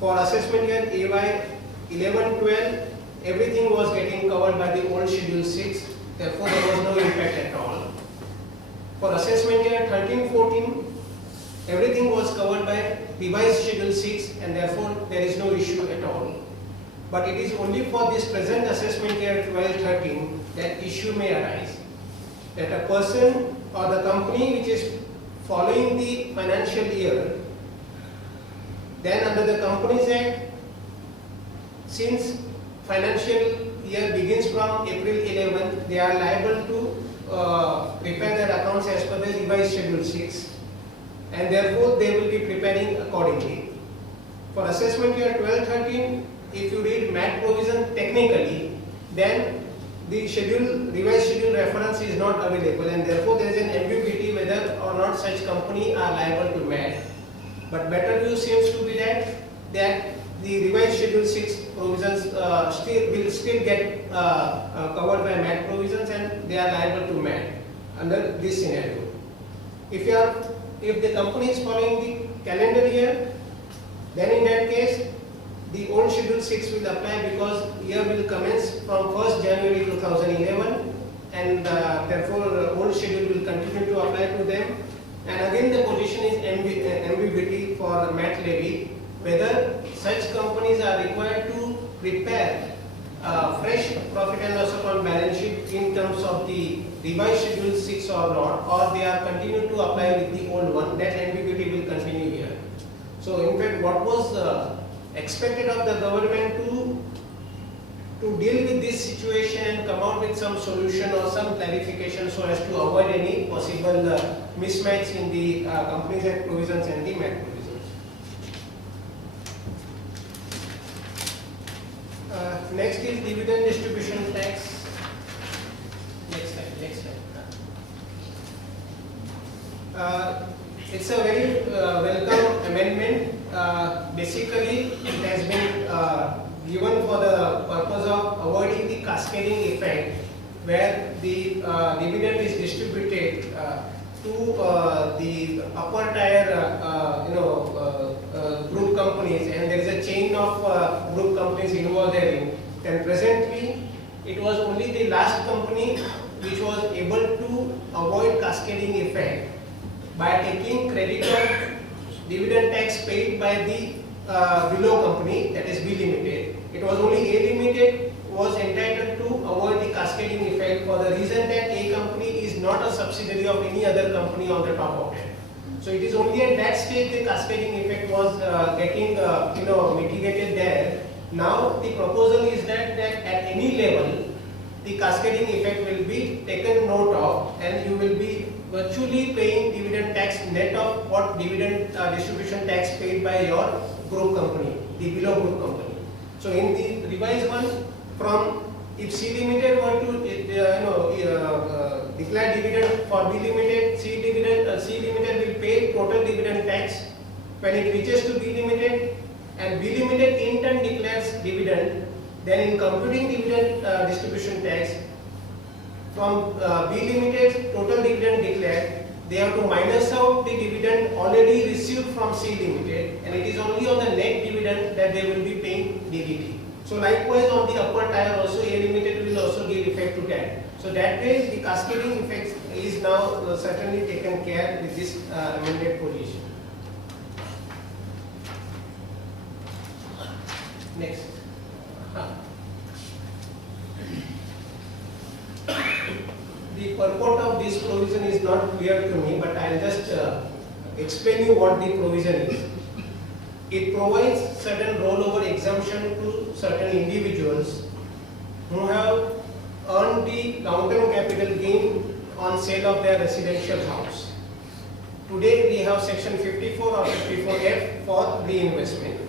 For assessment year AY 11-12, everything was getting covered by the old Schedule 6, therefore there was no impact at all. For assessment year 13-14, everything was covered by revised Schedule 6 and therefore there is no issue at all. But it is only for this present assessment year 12-13 that issue may arise. That a person or the company which is following the financial year, then under the Companies Act, since financial year begins from April 11, they are liable to prepare their accounts as per the revised Schedule 6 and therefore they will be preparing accordingly. For assessment year 12-13, if you read MAT provision technically, then the revised schedule reference is not available and therefore there is an ambiguity whether or not such company are liable to MAT. But better view seems to be that the revised Schedule 6 provisions will still get covered by MAT provisions and they are liable to MAT under this scenario. If the company is following the calendar year, then in that case the old Schedule 6 will apply because year will commence from 1st January 2011 and therefore old schedule will continue to apply to them. And again the position is ambiguity for MAT levy, whether such companies are required to prepare fresh profit and loss account balance sheet in terms of the revised Schedule 6 or not, or they are continued to apply with the old one. That ambiguity will continue here. So in fact what was expected of the government to deal with this situation and come out with some solution or some clarification so as to avoid any possible mismatch in the Companies Act provisions and the MAT provisions. Next is dividend distribution tax. Next slide. It's a very welcome amendment. Basically, it has been given for the purpose of avoiding the cascading effect where the dividend is distributed to the upper tier group companies and there is a chain of group companies involved therein. And presently, it was only the last company which was able to avoid cascading effect by taking credit of dividend tax paid by the below company, that is B Limited. It was only A Limited was entitled to avoid the cascading effect for the reason that A company is not a subsidiary of any other company on the top of it. So it is only at that stage the cascading effect was getting mitigated there. Now the proposal is that at any level the cascading effect will be taken note of and you will be virtually paying dividend tax net of what dividend distribution tax paid by your group company, the below group company. So in the revised one, from if C Limited were to declare dividend for B Limited, C Limited will pay total dividend tax when it reaches to B Limited, and B Limited in turn declares dividend. Then in computing dividend distribution tax, from B Limited total dividend declared, they have to minus out the dividend already received from C Limited, and it is only on the net dividend that they will be paying DDT. So likewise on the upper tier also A Limited will also give effect to that. So that way the cascading effect is now certainly taken care with this amended position. Next. The purport of this provision is not clear to me, but I will just explain you what the provision is. It provides certain rollover exemption to certain individuals who have earned the long-term capital gain on sale of their residential house. Today we have section 54 or 54F for reinvestment.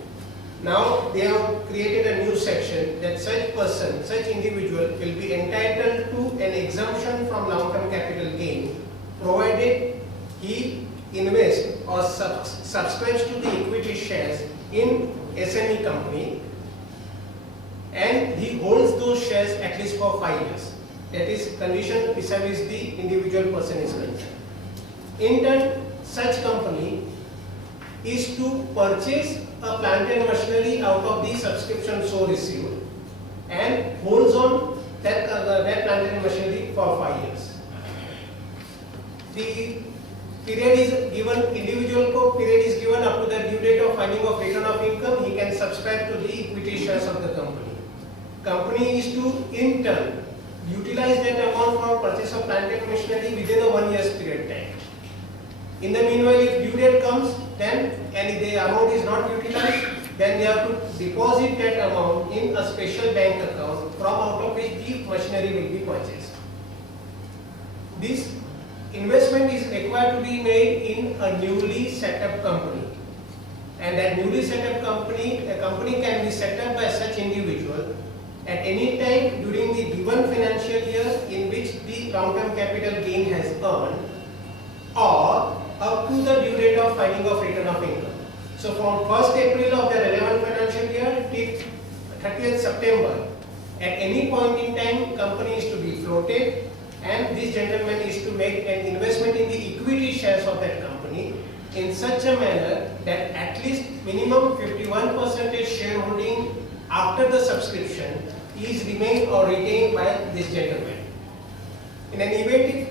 Now they have created a new section that such person, such individual will be entitled to an exemption from long-term capital gain provided he invests or subscribes to the equity shares in SME company and he holds those shares at least for 5 years. That is condition vis-a-vis the individual person is concerned. In turn, such company is to purchase a plant and machinery out of the subscription so received and holds on that plant and machinery for 5 years. The period is given, individual ko period is given up to the due date of filing of return of income. He can subscribe to the equity shares of the company. Company is to in turn utilize that amount for purchase of plant and machinery within a 1 year's period time. In the meanwhile, if due date comes, then and the amount is not utilized, then they have to deposit that amount in a special bank account from out of which the machinery will be purchased. This investment is required to be made in a newly set up company, and that newly set up company, a company can be set up by such individual at any time during the given financial year in which the long-term capital gain has earned, or up to the due date of filing of return of income. So from 1st April of the relevant financial year till 30th September, at any point in time, company is to be floated, and this gentleman is to make an investment in the equity shares of that company in such a manner that at least minimum 51% shareholding after the subscription is remained or retained by this gentleman. In an event,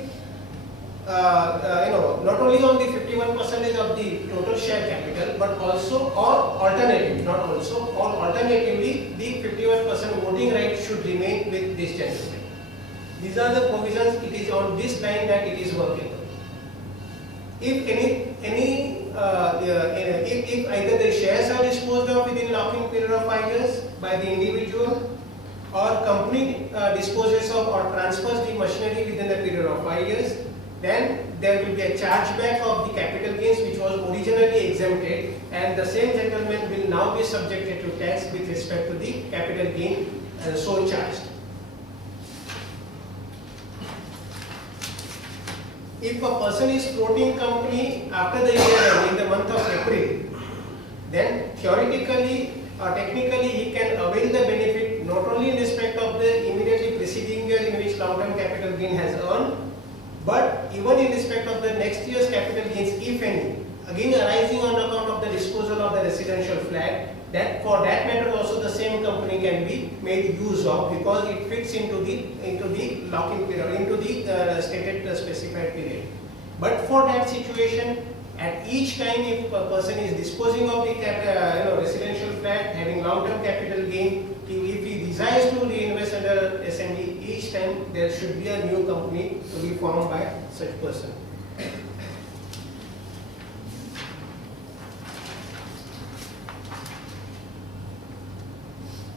not only on the 51% of the total share capital, but also or alternatively, not also, or alternatively, the 51% voting right should remain with this gentleman. These are the provisions. It is on this line that it is working. If if either the shares are disposed of within lock-in period of 5 years by the individual, or company disposes of or transfers the machinery within the period of 5 years, then there will be a chargeback of the capital gains which was originally exempted, and the same gentleman will now be subjected to tax with respect to the capital gain so charged. If a person is floating company after the year in the month of April, then theoretically or technically he can avail the benefit not only in respect of the immediately preceding year in which long-term capital gain has earned, but even in respect of the next year's capital gains, if any, again arising on account of the disposal of the residential flat, that for that matter also the same company can be made use of, because it fits into the lock-in period, into the stated specified period. But for that situation, at each time if a person is disposing of the residential flat having long-term capital gain, if he desires to reinvest under SME, each time there should be a new company to be formed by such person.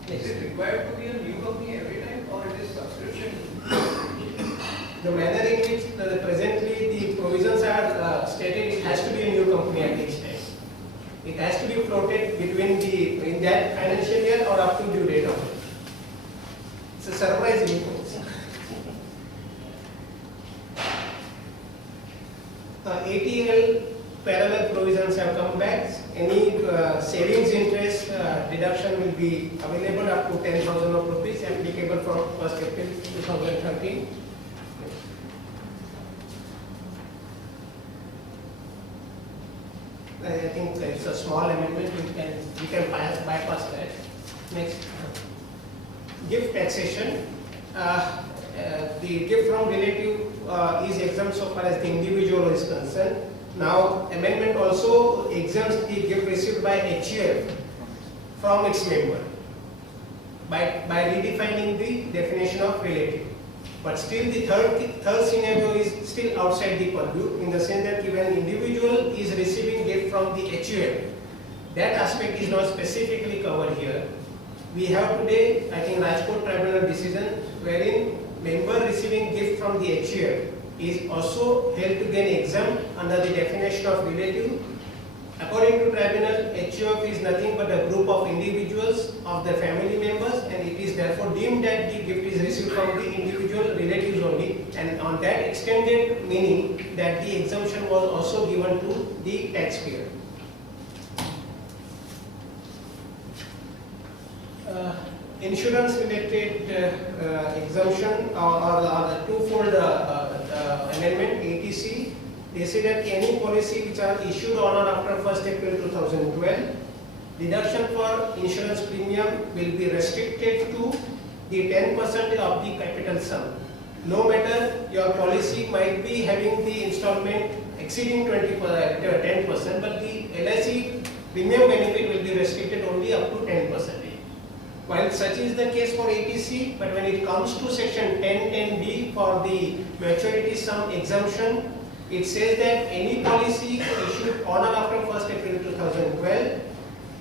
Is it required to be a new company every time, or it is subscription? The manner in which presently the provisions are stated, it has to be a new company at each time. It has to be floated between in that financial year or up to due date of it. It's a surprising thing. ATL parallel provisions have come back. Any savings interest deduction will be available up to 10,000 rupees, applicable from 1st April 2013. I think it's a small amendment. We can bypass that. Next, gift taxation. The gift from relative is exempt so far as the individual is concerned. Now, amendment also exempts the gift received by HUF from its member by redefining the definition of relative. But still, the third scenario is still outside the purview, in the sense that if an individual is receiving gift from the HUF, that aspect is not specifically covered here. We have today, I think, Rajkot Tribunal decision wherein member receiving gift from the HUF is also held to be an exempt under the definition of relative. According to tribunal, HUF is nothing but a group of individuals of their family members, and it is therefore deemed that the gift is received from the individual relatives only, and on that extended meaning that the exemption was also given to the taxpayer. Insurance related exemption or the twofold amendment, ATC. They say that any policy which are issued on or after 1st April 2012 Deduction for insurance premium will be restricted to the 10% of the capital sum. No matter your policy might be having the installment exceeding 10%, but the LIC premium benefit will be restricted only up to 10%. While such is the case for ATC, but when it comes to section 10(10)(b) for the maturity sum exemption, it says that any policy issued on or after 1st April 2012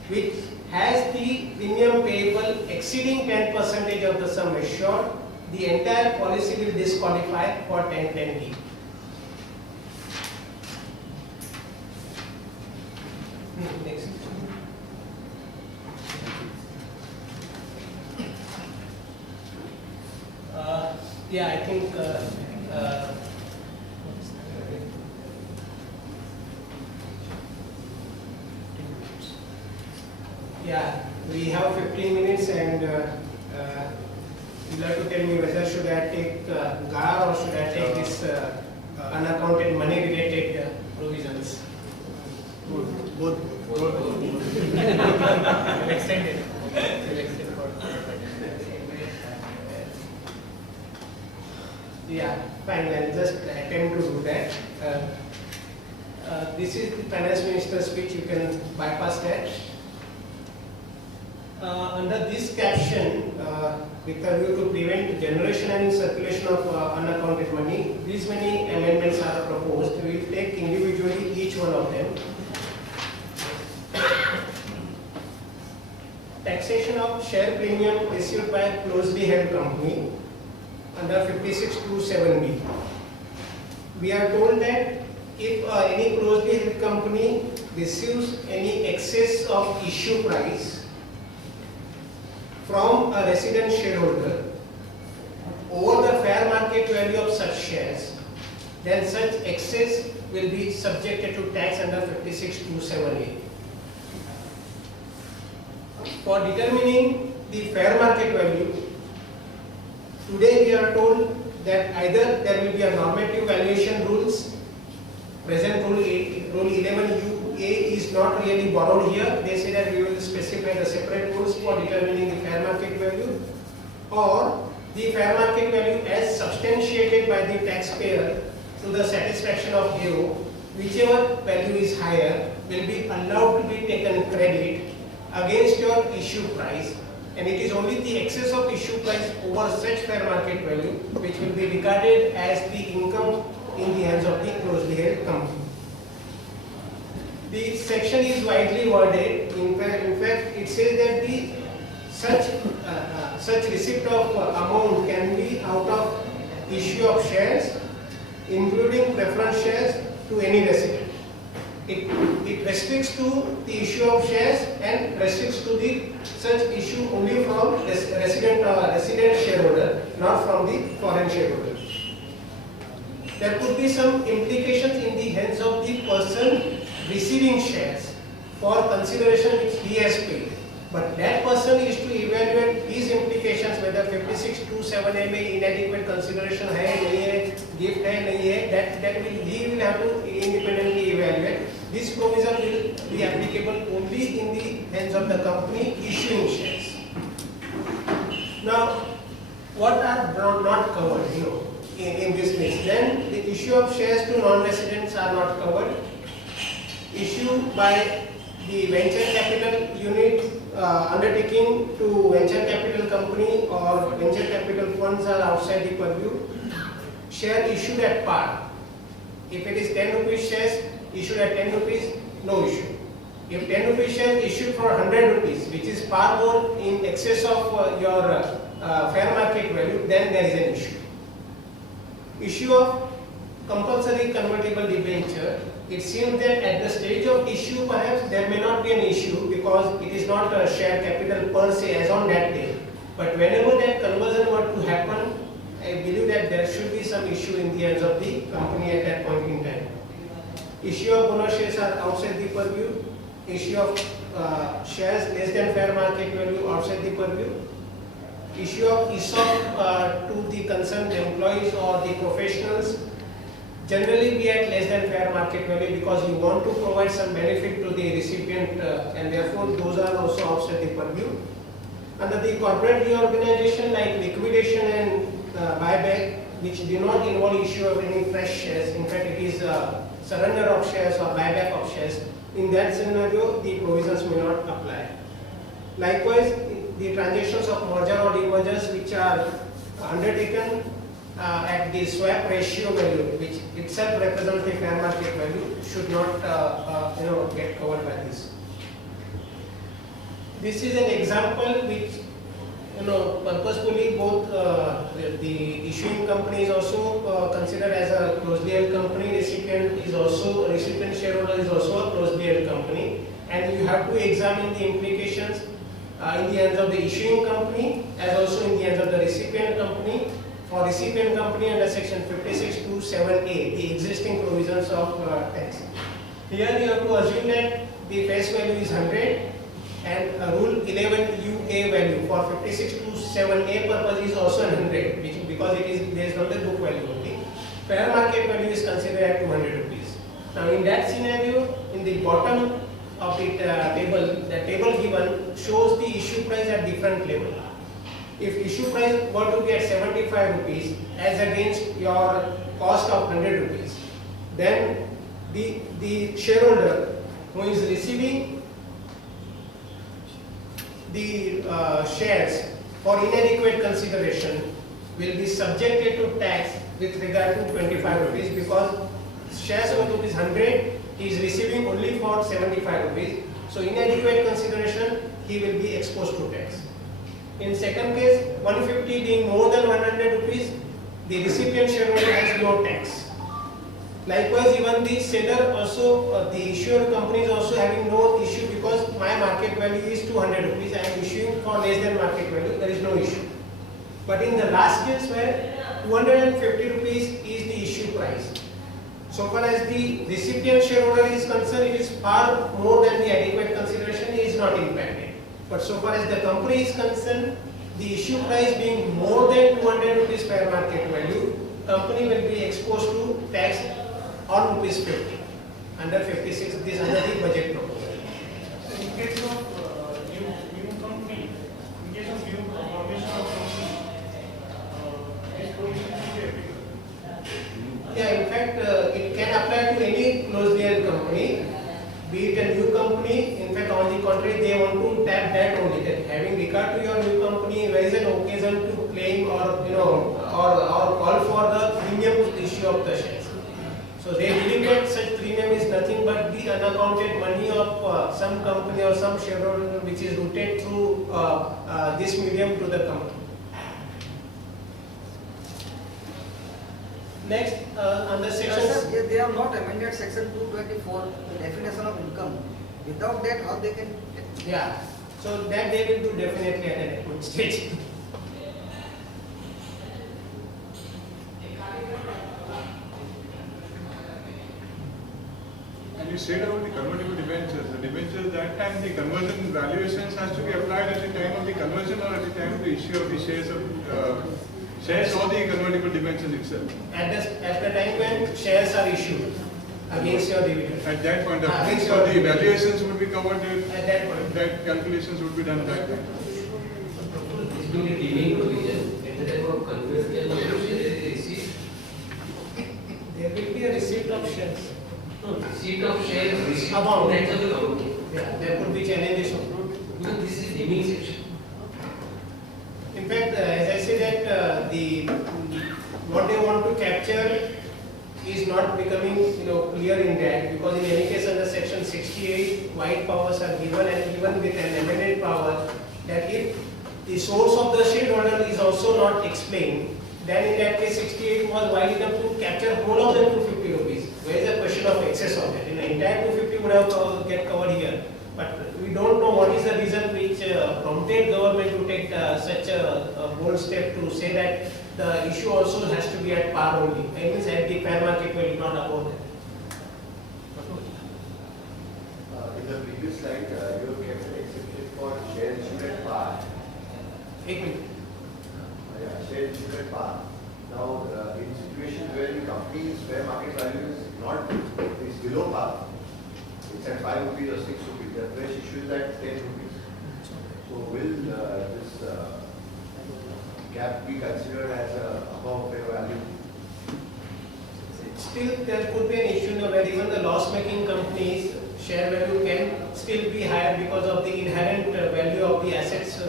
which has the premium payable exceeding 10% of the sum assured, the entire policy will disqualify for 10(10)(d). Next. Yeah, I think yeah, we have 15 minutes and you'll have to tell me whether should I take GAR or should I take this unaccounted money related provisions. Both. Extended. Yeah, fine, I'll just attempt to do that. This is the finance minister's speech, you can bypass that. Under this caption, with a view to prevent generation and circulation of unaccounted money, these many amendments are proposed. We will take individually each one of them. Taxation of share premium received by a closely held company under 56(2)(7)(b). We are told that if any closely held company receives any excess of issue price from a resident shareholder over the fair market value of such shares, then such excess will be subjected to tax under 56(2)(7)(a). For determining the fair market value, today we are told that either there will be a normative valuation rules. Present rule 11(a) is not really borrowed here. They say that we will specify the separate rules for determining the fair market value, or the fair market value as substantiated by the taxpayer to the satisfaction of AO, whichever value is higher will be allowed to be taken credit against your issue price, and it is only the excess of issue price over such fair market value which will be regarded as the income in the hands of the closely held company. The section is widely worded. In fact, it says that the such receipt of amount can be out of issue of shares, including preference shares, to any resident. It restricts to the issue of shares and restricts to the such issue only from resident shareholder, not from the foreign shareholder. There could be some implications in the hands of the person receiving shares for consideration which he has paid. But that person is to evaluate these implications, whether 56(2)(7)(a) में inadequate consideration है नहीं है, gift है नहीं है, that he will have to independently evaluate. This provision will be applicable only in the hands of the company issuing shares. Now, what are not covered, in this list? Then the issue of shares to non-residents are not covered. Issue by the venture capital unit undertaking to venture capital company or venture capital funds are outside the purview. Share issued at par. If it is 10 rupees shares issued at 10 rupees, no issue. If 10 rupees shares issued for 100 rupees, which is far more in excess of your fair market value, then there is an issue. Issue of compulsory convertible debenture. It seems that at the stage of issue perhaps there may not be an issue because it is not a share capital per se as on that day. But whenever that conversion were to happen, I believe that there should be some issue in the hands of the company at that point in time. Issue of bonus shares are outside the purview. Issue of shares less than fair market value outside the purview. Issue of ESOP to the concerned employees or the professionals generally be at less than fair market value because you want to provide some benefit to the recipient and therefore those are also outside the purview. Under the corporate reorganization like liquidation and buyback, which do not involve issue of any fresh shares, in fact it is surrender of shares or buyback of shares, in that scenario the provisions may not apply. Likewise, the transactions of merger or demergers which are undertaken at the swap ratio value, which itself represents the fair market value, should not get covered by this. This is an example which purposefully both the issuing company is also considered as a closely held company, recipient shareholder is also a closely held company, and you have to examine the implications in the hands of the issuing company as also in the hands of the recipient company. For recipient company under section 56(2)(7)(a), the existing provisions of tax. Here you have to assume that the face value is 100 and rule 11(u)(a) value for 56(2)(7)(a) purpose is also 100, because it is based on the book value only. Fair market value is considered at 200 rupees. Now in that scenario, in the bottom of the table given shows the issue price at different level. If issue price were to be at 75 rupees as against your cost of 100 rupees, then the shareholder who is receiving the shares for inadequate consideration will be subjected to tax with regard to 25 rupees, because shares worth rupees 100 he is receiving only for 75 rupees. So inadequate consideration he will be exposed to tax. In second case, 150 being more than 100 rupees, the recipient shareholder has no tax. Likewise, even the seller also, the issuer company is also having no issue, because my market value is 200 rupees, I am issuing for less than market value, there is no issue. But in the last case where 250 rupees is the issue price, so far as the recipient shareholder is concerned, it is far more than the adequate consideration, he is not impacted. But so far as the company is concerned, the issue price being more than 200 rupees fair market value, company will be exposed to tax on rupees 50 under 56. This under the budget proposal. In case of new company, in case of new formation of company, this provision will be applicable. Yeah, in fact, it can apply to any closely held company, be it a new company. In fact, on the contrary, they want to tap that only. That having regard to your new company, there is an occasion to claim or or call for the premium issue of the shares. So they believe that such premium is nothing but the unaccounted money of some company or some shareholder which is routed through this medium to the company. Next, under section. Sir, they have not amended section 224, the definition of income. Without that, how they can? Yeah, so that they will do definitely at an adequate stage. And you said about the convertible debentures. The debentures, that time the conversion valuations has to be applied at the time of the conversion or at the time of the issue of the shares of shares or the convertible debentures itself. At the time when shares are issued against your dividend. At that point of time, Against so your the dividend. valuations would be covered. At that point. That calculations would be done at that time. This being a dealing provision, at the time of conversion, there is a receipt. There will be a receipt of shares. No, receipt of shares, receipt Amount. of tax of the company. Yeah, there could be challenges of. Because this is deeming section. In fact, as I say that what they want to capture is not becoming clear in that, because in any case under section 68 wide powers are given, and even with an amended power, that if the source of the shareholder is also not explained, then in that case 68 was wide enough to capture whole of the 250 rupees. Where is the question of excess of that? In the entire 250 would have get covered here. But we don't know what is the reason which prompted government to take such a bold step to say that the issue also has to be at par only. It means at the fair market value, not above that. In the previous slide, you have kept an exception for shares issued at par. एक minute. Shares issued at par. Now, in situations where the company's fair market have to be considered as above fair value? Still, there could be an issue where even the loss-making companies' share value can still be higher because of the inherent value of the assets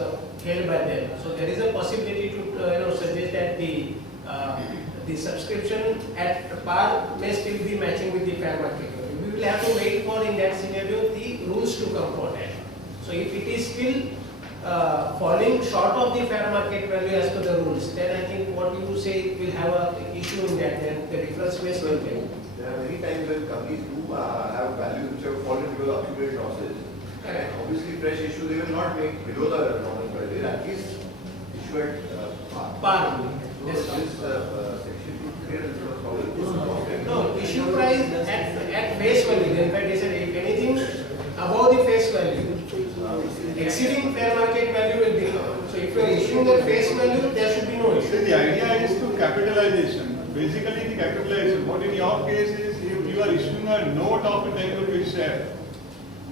held by them. So there is a possibility to suggest that the subscription at par may still be matching with the fair market value. We will have to wait for, in that scenario, the rules to come for that. So if it is still falling short of the fair market value as per the rules, then I think what you say will have an issue in that, then the difference may still be. There are many times when companies do have values which have fallen because of accumulated losses. And obviously fresh issue they will not make below the normal price, they will at least issue at par. Par. So this section should create a little problem. No, issue price at face value. In fact, they said if anything above the face value, exceeding fair market value will be. So if you are issuing at face value, there should be no So issue. the idea is to capitalization. Basically, the capitalization. What in your case is, if you are issuing a note of a 10 rupees share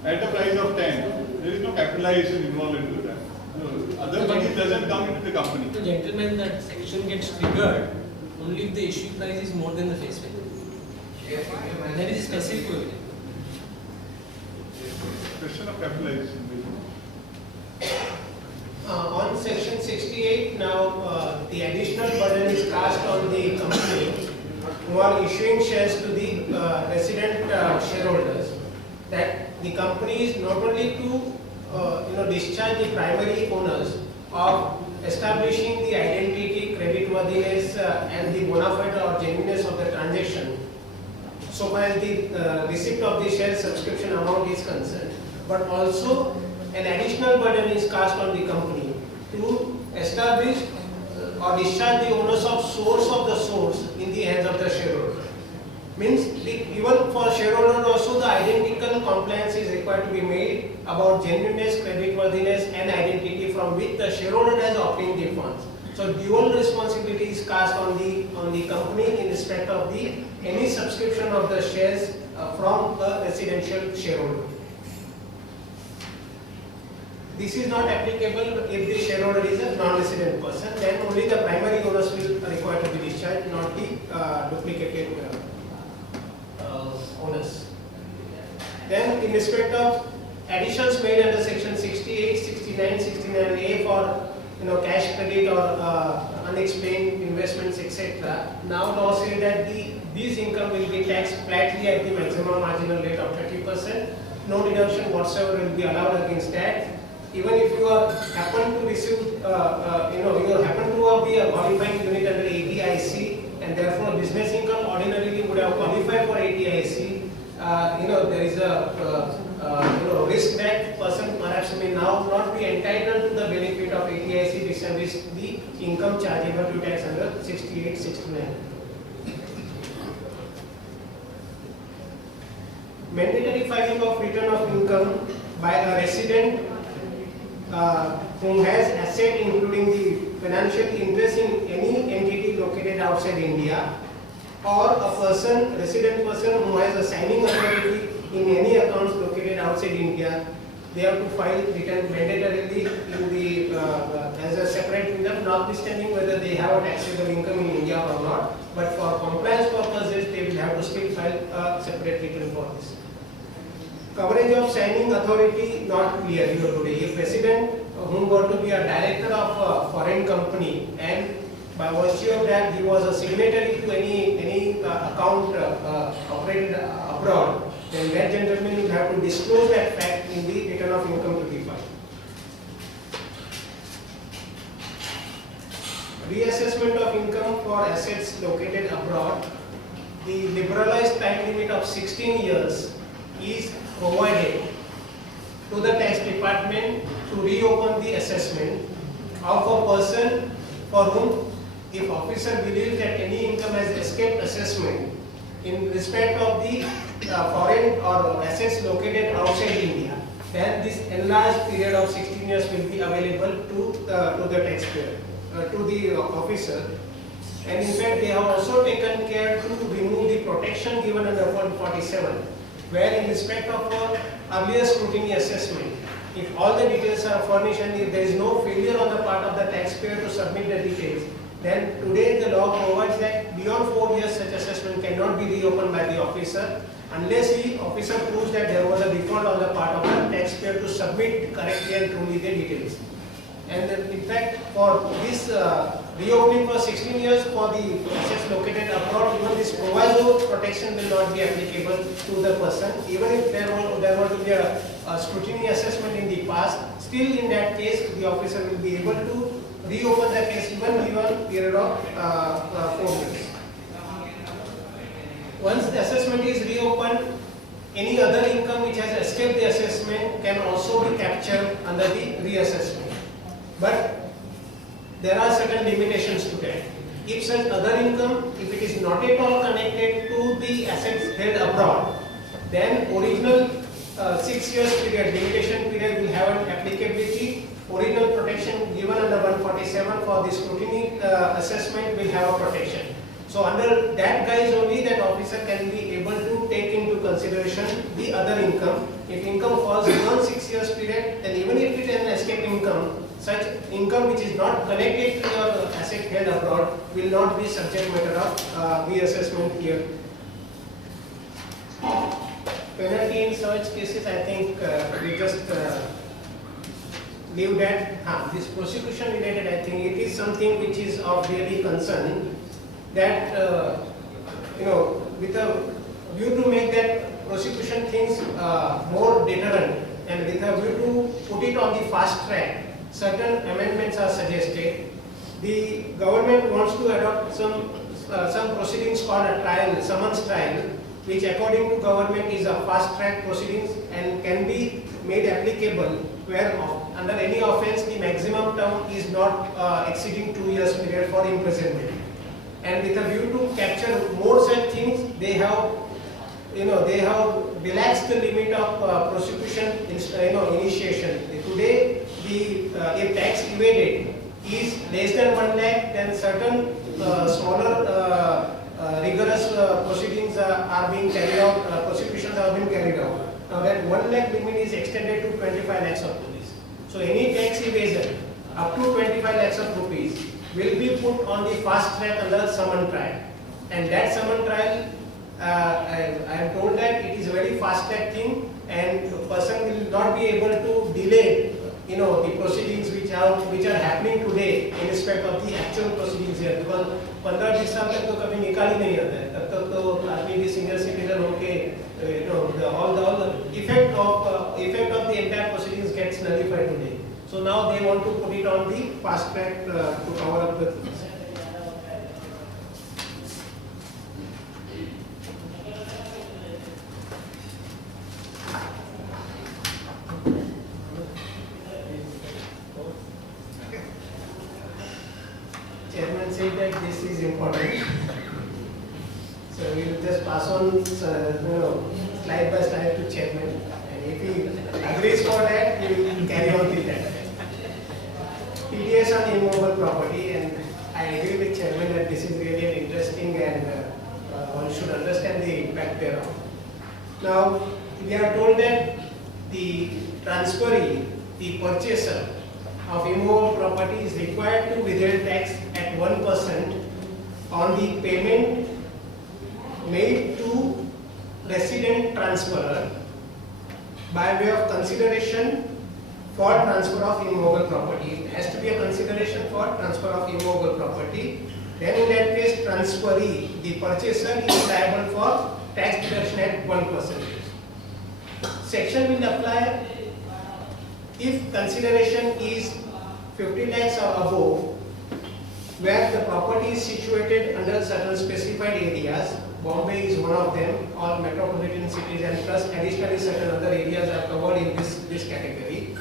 at a price of 10, there is no capitalization involved into that. No, other money doesn't come into the company. So gentlemen, that section gets triggered only if the issue price is more than the face value. That is specific provision. Question of capitalization. On section 68, now the additional burden is cast on the company who are issuing shares to the resident shareholders, that the company is not only to discharge the primary owners of establishing the identity, creditworthiness and the bona fide or genuineness of the transaction so far as the receipt of the share subscription amount is concerned, but also an additional burden is cast on the company to establish or discharge the owners of the source in the hands of the shareholder. Means even for shareholder also the identical compliance is required to be made about genuineness, creditworthiness and identity from which the shareholder has obtained the funds. So dual responsibility is cast on the company in respect of any subscription of the shares from a residential shareholder. This is not applicable if the shareholder is a non-resident person, then only the primary owners will require to be discharged, not the duplicated owners. Then in respect of additions made under section 68, 69, 69A for cash credit or unexplained investments, etc. Now law says that these income will be taxed flatly at the maximum marginal rate of 30%. No deduction whatsoever will be allowed against that. Even if you happen to receive, you happen to be a qualifying unit under 80IC, and therefore business income ordinarily would have qualified for 80IC. There is a risk that person perhaps may now not be entitled to the benefit of 80IC vis-a-vis the income chargeable to tax under 68, 69. Mandatory filing of return of income by a resident who has asset including the financial interest in any entity located outside India, or a resident person who has a signing authority in any accounts located outside India. They have to file return mandatorily as a separate income, notwithstanding whether they have a taxable income in India or not. But for compliance purposes, they will have to still file a separate return for this. Coverage of signing authority not clear here today. If resident whom were to be a director of a foreign company and by virtue of that he was a signatory to any account operated abroad, then that gentleman will have to disclose that fact in the return of income to be filed. Reassessment of income for assets located abroad. The liberalized time limit of 16 years is provided to the tax department to reopen the assessment of a person for whom, if officer believes that any income has escaped assessment in respect of the foreign or assets located outside India, then this enlarged period of 16 years will be available to the taxpayer, to the officer. And in fact, they have also taken care to remove the protection given under 147, where in respect of earlier scrutiny assessment, if all the details are furnished and if there is no failure on the part of the taxpayer to submit the details, then today the law provides that beyond 4 years such assessment cannot be reopened by the officer unless the officer proves that there was a default on the part of the taxpayer to submit correctly and truly the details. And in fact, for this reopening for 16 years for the assets located abroad, even this proviso protection will not be applicable to the person. Even if there were to be a scrutiny assessment in the past, still in that case, the officer will be able to reopen the case even beyond period of 4 years. Once the assessment is reopened, any other income which has escaped the assessment can also be captured under the reassessment. But there are certain limitations to that. If such other income, if it is not at all connected to the assets held abroad, then original 6 years period, limitation period will have an applicability. Original protection given under 147 for the scrutiny assessment will have a protection. So under that guise only that officer can be able to take into consideration the other income. If income falls beyond 6 years period, then even if it is an escape income, such income which is not connected to your asset held abroad will not be subject matter of reassessment here. Penalty in such cases, I think we just leave that. This prosecution related, I think it is something which is of really concern, that with a view to make that prosecution things more deterrent and with a view to put it on the fast track, certain amendments are suggested. The government wants to adopt some proceedings called a trial, summons trial, which according to government is a fast track proceedings and can be made applicable where under any offence the maximum term is not exceeding 2 years period for imprisonment. And with a view to capture more such things, they have relaxed the limit of prosecution initiation. Today, if tax evaded is less than 1 lakh, then certain smaller rigorous proceedings are being carried out, prosecutions are being carried out. Now that 1 lakh limit is extended to 25 lakhs of rupees. So any tax evasion up to 25 lakhs of rupees will be put on the fast track under summon trial. And that summon trial, I am told that it is a very fast track thing and the person will not be able to delay the proceedings which are happening today in respect of the actual proceedings here, because 15-20 साल तक तो कभी निकाल ही नहीं आता है, तब तक तो आदमी भी सीनियर सिटीजन होके all the effect of the entire proceedings gets nullified today. So now they want to put it on the fast track to cover up the things. Chairman said that this is important. So we will just pass on slide by slide to chairman, and if he agrees for that, we will carry on with that. TDS on immovable property, and I agree with chairman that this is really an interesting and one should understand the impact thereof. Now we are told that the transferee, the purchaser of immovable property is required to withhold tax at 1% on the payment made to resident transferor by way of consideration for transfer of immovable property. It has to be a consideration for transfer of immovable property. Then in that case, transferee, the purchaser, is liable for tax deduction at 1%. Section will apply if consideration is 50 lakhs or above, where the property is situated under certain specified areas. Bombay is one of them, all metropolitan cities, and plus additionally certain other areas are covered in this category.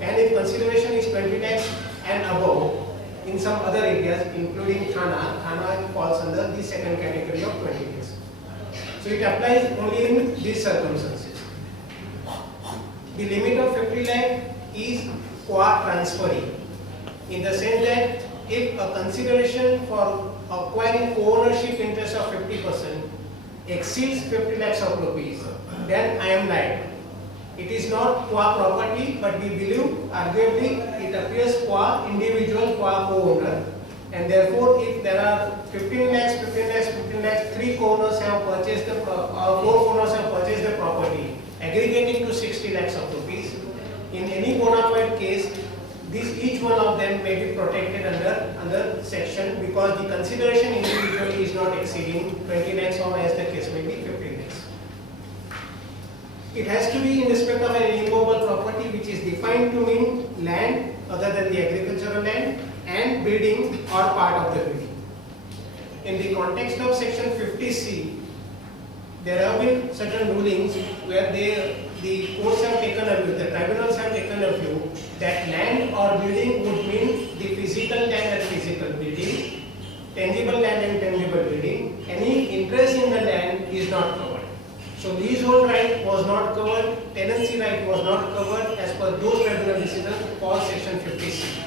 And if consideration is 20 lakhs and above, in some other areas, including Thana falls under the second category of 20 lakhs. So it applies only in these circumstances. The limit of 50 lakh is qua transferee, in the sense that if a consideration for acquiring ownership interest of 50% exceeds 50 lakhs of rupees, then I am liable. It is not qua property, but we believe arguably it appears qua individual, qua co-owner. And therefore, if there are 15 lakhs, 15 lakhs, 15 lakhs, 3 co-owners have purchased the, 4 co-owners have purchased the property, aggregating to 60 lakhs of rupees. In any bona fide case, each one of them may be protected under section because the consideration individually is not exceeding 20 lakhs or as the case may be 15 lakhs. It has to be in respect of an immovable property which is defined to mean land other than the agricultural land and building or part of the building. In the context of section 50C, there have been certain rulings where the courts have taken a view, the tribunals have taken a view that land or building would mean the physical land and physical building, tangible land and tangible building. Any interest in the land is not covered. So leasehold right was not covered, tenancy right was not covered as per those tribunal decisions for section 50C.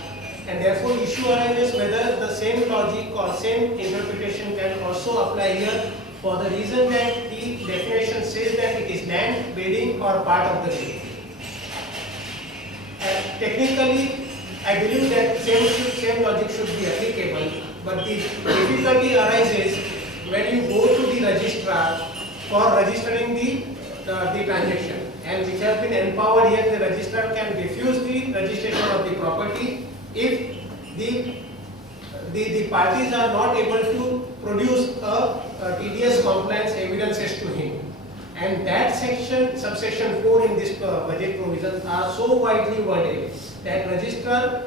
And therefore issue arises whether the same logic or same interpretation can also apply here for the reason that the definition says that it is land, building or part of the building. Technically, I believe that same logic should be applicable, but the difficulty arises when you go to the registrar for registering the transaction, and which has been empowered here. The registrar can refuse the registration of the property if the parties are not able to produce a TDS compliance evidences to him. And that section, subsection 4 in this budget provisions are so widely worded that registrar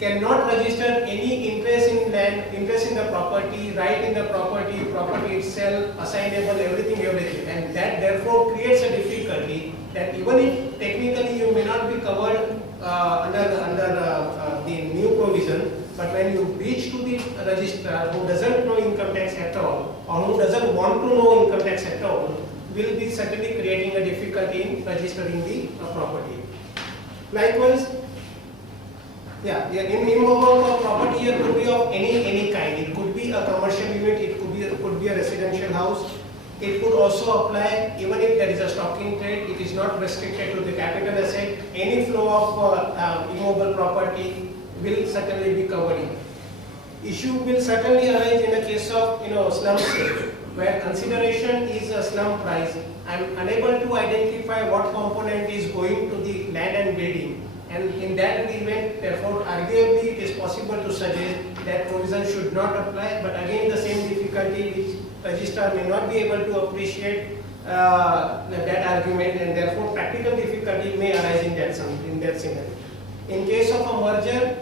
cannot register any interest in land, interest in the property, right in the property itself, assignable, everything. And that therefore creates a difficulty that even if technically you may not be covered under the new provision, but when you reach to the registrar who doesn't know income tax at all or who doesn't want to know income tax at all, will be certainly creating a difficulty in registering the property. Likewise, in immovable property here could be of any kind. It could be a commercial unit, it could be a residential house. It could also apply even if there is a stock in trade. It is not restricted to the capital asset. Any flow of immovable property will certainly be covered in. Issue will certainly arise in the case of slum sale, where consideration is a slum price. I am unable to identify what component is going to the land and building, and in that event, therefore, arguably it is possible to suggest that provision should not apply. But again, the same difficulty which registrar may not be able to appreciate that argument, and therefore practical difficulty may arise in that scenario. In case of a merger,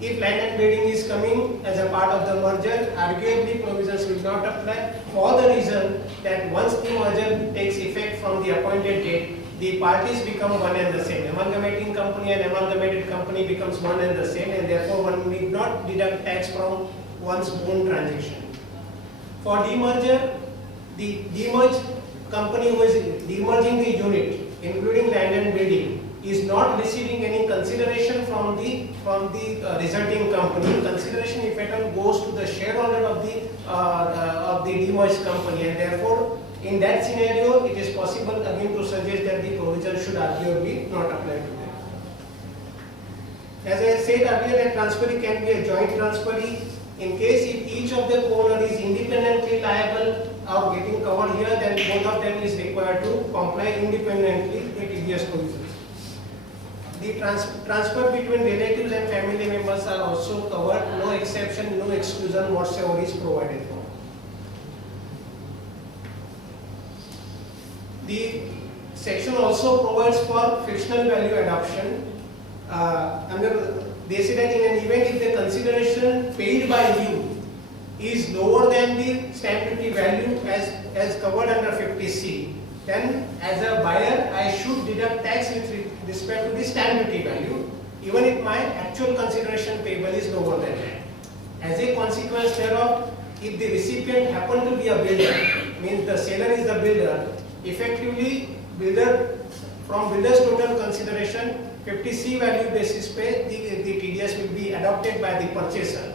if land and building is coming as a part of the merger, arguably provisions will not apply for the reason that once the merger takes effect from the appointed date, the parties become one and the same. Amalgamating company and amalgamated company becomes one and the same, and therefore one need not deduct tax from one's own transaction. For demerger, the demerged company who is demerging the unit, including land and building, is not receiving any consideration from the resulting company. Consideration, if at all, goes to the shareholder of the demerged company, and therefore, in that scenario, it is possible again to suggest that the provision should arguably not apply to them. As I said earlier, that transferee can be a joint transferee. In case if each of the co-owner is independently liable of getting covered here, then both of them is required to comply independently with TDS provisions. The transfer between relatives and family members are also covered. No exception, no exclusion whatsoever is provided for. The section also provides for frictional value adoption. They say that in an event if the consideration paid by you is lower than the stamp duty value as covered under 50C, then as a buyer I should deduct tax with respect to the stamp duty value, even if my actual consideration payable is lower than that. As a consequence thereof, if the recipient happen to be a builder, means the seller is the builder, effectively from builder's total consideration, 50C value basis pay, the TDS will be adopted by the purchaser.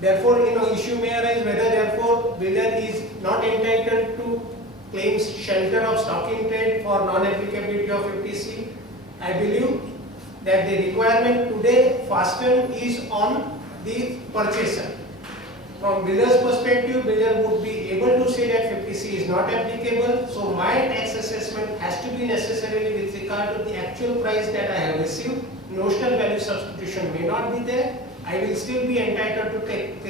Therefore, issue may arise whether therefore builder is not entitled to claims shelter of stock in trade for non-applicability of 50C. I believe that the requirement today fastened is on the purchaser. From builder's perspective, builder would be able to say that 50C is not applicable, so my tax assessment has to be necessarily with regard to the actual price that I have received. Notional value substitution may not be there. I will still be entitled to take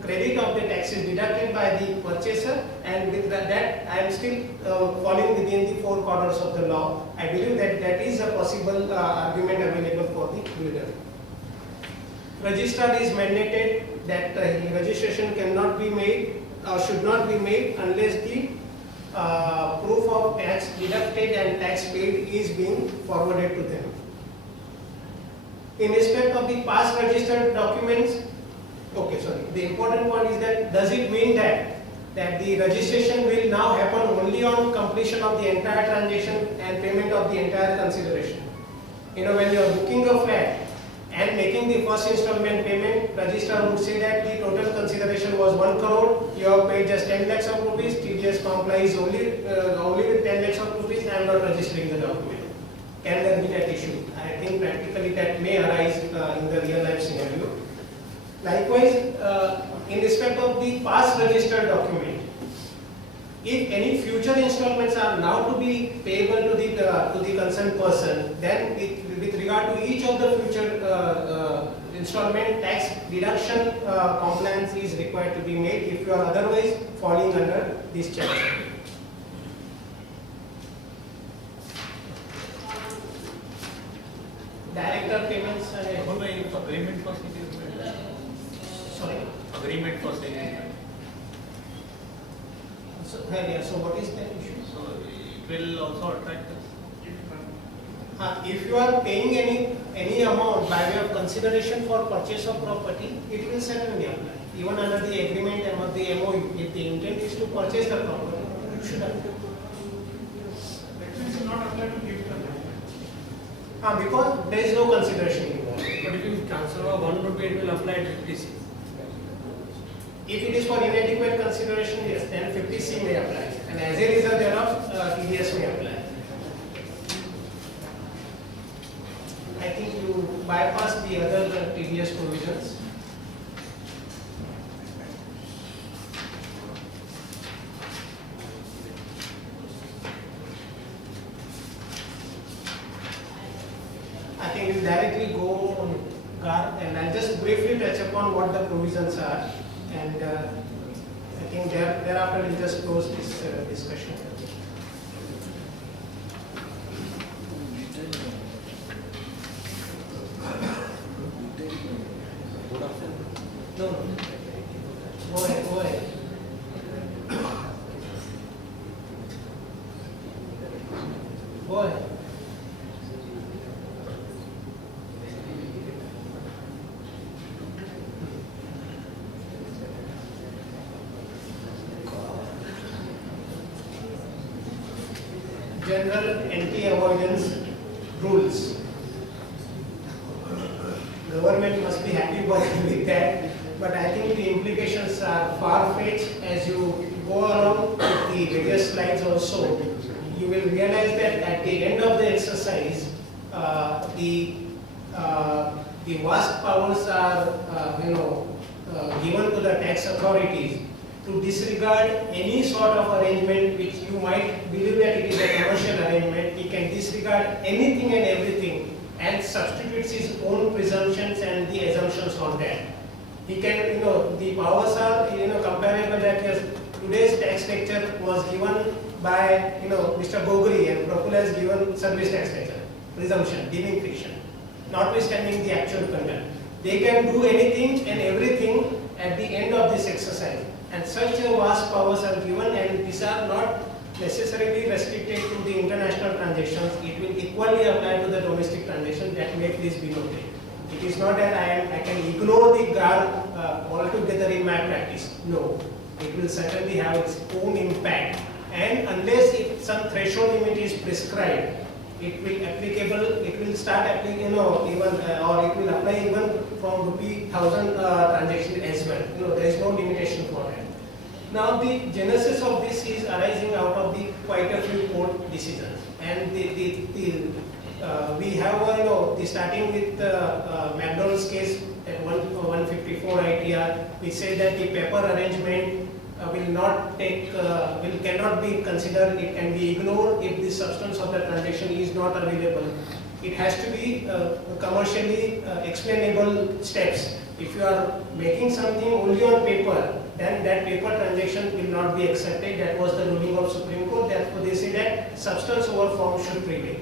credit of the taxes deducted by the purchaser, and with that I am still falling within the four corners of the law. I believe that that is a possible argument available for the builder. Registrar is mandated that registration cannot be made or should not be made unless the proof of tax deducted and tax paid is being forwarded to them. In respect of the past registered documents, the important one is that does it mean that the registration will now happen only on completion of the entire transaction and payment of the entire consideration? When you are booking a flat and making the first installment payment, registrar would say that the total consideration was 1 crore, you have paid just 10 lakhs of rupees, TDS complies only with 10 lakhs of rupees, I am not registering the document. Can there be that issue? I think practically that may arise in the real life scenario. Likewise, in respect of the past registered document, if any future installments are now to be payable to the concerned person, then with regard to each of the future installment, tax deduction compliance is required to be made if you are otherwise falling under this chapter. Director payments. Agreement for sale. Sorry. Agreement for sale. So what is the issue? So it will also attract us. If you are paying any amount by way of consideration for purchase of property, it will certainly apply. Even under the agreement and of the MOU, if the intent is to purchase the property, it should apply. It is not applied to gift. Because there is no consideration involved. But if you transfer 1 rupee, it will apply at 50C. If it is for inadequate consideration, yes, then 50C may apply. And as a result thereof, TDS may apply. I think you bypass the other TDS provisions. I think we'll directly go on GAR, and I'll just briefly touch upon what the provisions are, and I think thereafter we'll just close this discussion. No. Go ahead. Go ahead. General anti-avoidance rules. Government must be happy with that, but I think the implications are far-fetched. As you go along with the various slides also, you will realize that at the end of the exercise, the vast powers are given to the tax authorities to disregard any sort of arrangement which you might believe that it is a commercial arrangement. He can disregard anything and everything and substitutes his own presumptions and the assumptions on that. He can, the powers are, comparable that yes, today's tax lecture was given by, Mr. Gogri, and Praful has given service tax lecture, presumption, deeming fiction, notwithstanding the actual conduct. They can do anything and everything at the end of this exercise. And such a vast powers are given, and these are not necessarily restricted to the international transactions. It will equally apply to the domestic transactions. That may please be noted. It is not that I can ignore the GAR altogether in my practice. No, it will certainly have its own impact. And unless some threshold limit is prescribed, it will start applying, or it will apply even from rupee 1000 transaction as well. There is no limitation for that. Now the genesis of this is arising out of the quite a few court decisions, and we have the starting with McDonald's case at 154 ITR, which said that the paper arrangement cannot be considered. It can be ignored if the substance of the transaction is not available. It has to be commercially explainable steps. If you are making something only on paper, then that paper transaction will not be accepted. That was the ruling of Supreme Court. Therefore, they say that substance over form should prevail.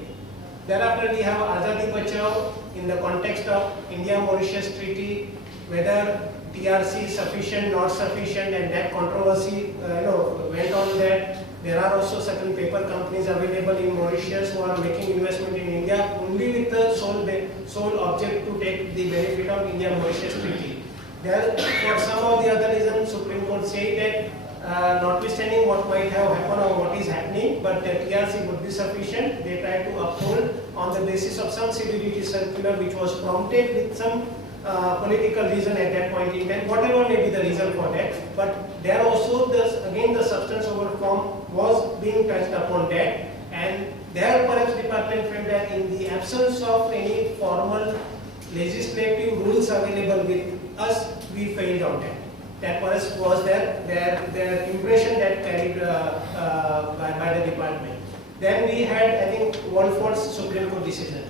Thereafter, we have Azadi Bachao in the context of India-Mauritius Treaty, whether TRC is sufficient, not sufficient, and that controversy went on that. There are also certain paper companies available in Mauritius who are making investment in India only with the sole object to take the benefit of India-Mauritius Treaty. There, for some or the other reason, Supreme Court said that notwithstanding what might have happened or what is happening, but the TRC would be sufficient. They tried to uphold on the basis of some CBDT circular which was prompted with some political reason at that point in time, whatever may be the reason for that. But there also, again, the substance over form was being touched upon that, and there perhaps department felt that in the absence of any formal legislative rules available with us, we failed on that. That perhaps was their impression that carried by the department. Then we had, I think, one fourth Supreme Court decision,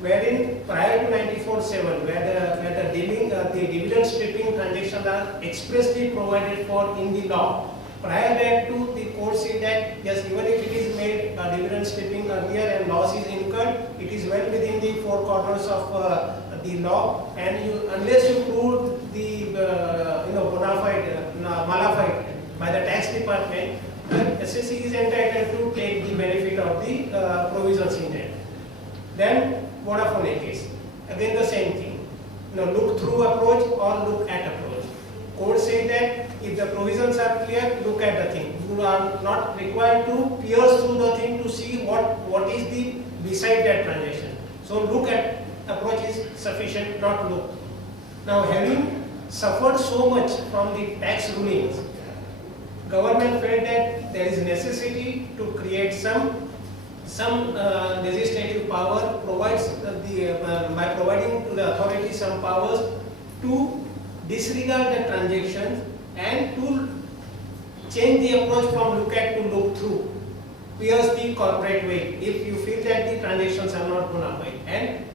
wherein prior to 94/7, where the dividend stripping transactions are expressly provided for in the law. Prior to the court said that yes, even if it is made dividend stripping earlier and loss is incurred, it is well within the four corners of the law, and unless you prove the bona fide malafide by the tax department, the SSC is entitled to take the benefit of the provisions in that. Then Vodafone case, again the same thing. Look through approach or look at approach. Court say that if the provisions are clear, look at the thing. You are not required to pierce through the thing to see what is the beside that transaction. So look at approach is sufficient, not look. Now, having suffered so much from the tax rulings, government felt that there is necessity to create some legislative power provides by providing to the authority some powers to disregard the transactions and to change the approach from look at to look through. Pierce the corporate way if you feel that the transactions are not bona fide. And